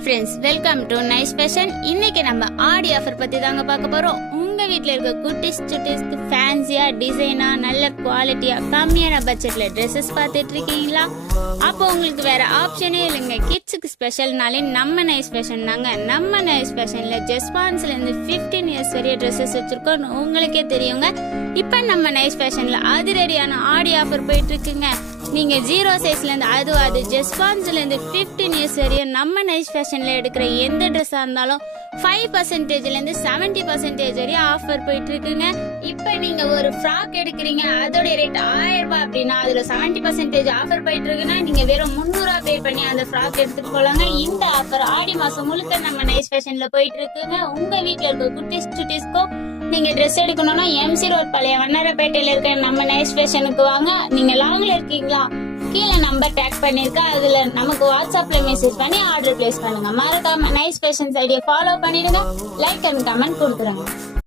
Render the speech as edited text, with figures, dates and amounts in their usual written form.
Hi friends, welcome to nice fashion. இன்னைக்கு நம்ம ஆடி offer பத்தி தாங்க பார்க்க போறோம். உங்க வீட்ல இருக்க குட்டிஸ் சுட்டிஸ்க்கு ஃபேன்சியா டிசைனா நல்ல குவாலிட்டியா கம்மியான பட்ஜெட்ல ட்ரெஸ்ஸஸ் பார்த்துட்டு இருக்கீங்களா? அப்போ உங்களுக்கு வேற ஆப்ஷனே இல்லைங்க. கிட்ஸுக்கு ஸ்பெஷல்னாலே நம்ம நைஸ் ஃபேஷன் தாங்க. நம்ம நைஸ் ஃபேஷன்ல ஜஸ்பான்ஸ்ல இருந்து 15 இயர்ஸ் வரைய ட்ரெஸ்ஸஸ் வச்சிருக்கோம். உங்களுக்கே தெரியுங்க. இப்ப நம்ம நைஸ் ஃபேஷன்ல அதிரடியான ஆடி ஆஃபர் போயிட்டு இருக்குங்க. நீங்க 0 சைஸ்ல இருந்து அது ஜஸ்பான்ஸ்ல இருந்து 15 இயர்ஸ் வரையும் நம்ம நைஸ் ஃபேஷன்ல எடுக்கிற எந்த ட்ரெஸ்ஸா இருந்தாலும் 5%ல இருந்து 70% வரையும் ஆஃபர் போயிட்டு இருக்குங்க. இப்ப நீங்க ஒரு ஃப்ராக் எடுக்கிறீங்க, அதோட ரேட் 1000 ரூபாய் அப்படின்னா அதுல 70% ஆஃபர் போயிட்டு இருக்குன்னா நீங்க வெறும் 300 பே பண்ணி அந்த ஃப்ராக் எடுத்துட்டு போலாங்க. இந்த ஆஃபர் ஆடி மாசம் முழுக்க நம்ம நைஸ் ஃபேஷன்ல போயிட்டு இருக்குங்க. உங்க வீட்ல இருக்க குட்டிஸ் சுட்டிஸ்க்கோ நீங்க ட்ரெஸ் எடுக்கணும்னா எம்சி ரோட் பழைய வண்ணாரப்பேட்டையில இருக்க நம்ம நைஸ் ஃபேஷனுக்கு வாங்க. நீங்க லாங்ல இருக்கீங்களா? கீழே நம்பர் டேக் பண்ணிருக்கா, அதுல நமக்கு வாட்ஸ்அப்ல மெசேஜ் பண்ணி ஆர்டர் பிளேஸ் பண்ணுங்க. மறக்காம நைஸ் ஃபேஷன் ஐடியா ஃபாலோ பண்ணிடுங்க. லைக் அண்ட் கமெண்ட் கொடுத்துருங்க.